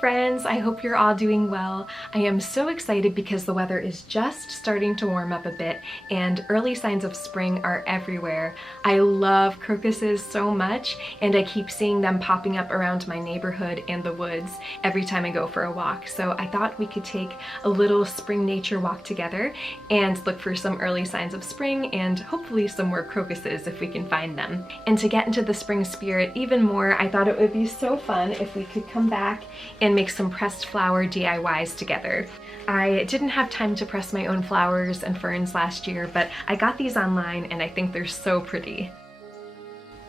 friends, I hope you're all doing well. I am so excited because the weather is just starting to warm up a bit and early signs of spring are everywhere. I love crocuses so much and I keep seeing them popping up around my neighborhood and the woods every time I go for a walk. So I thought we could take a little spring nature walk together and look for some early signs of spring and hopefully some more crocuses if we can find them. And to get into the spring spirit even more, I thought it would be so fun if we could come back and make some pressed flower DIYs together. I didn't have time to press my own flowers and ferns last year, but I got these online and I think they're so pretty.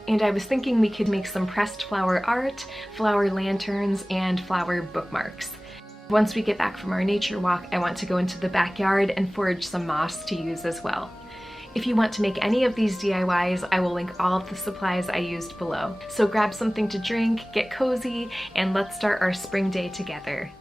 And I was thinking we could make some pressed flower art, flower lanterns, and flower bookmarks. Once we get back from our nature walk, I want to go into the backyard and forage some moss to use as well. If you want to make any of these DIYs, I will link all of the supplies I used below. So grab something to drink, get cozy, and let's start our spring day together.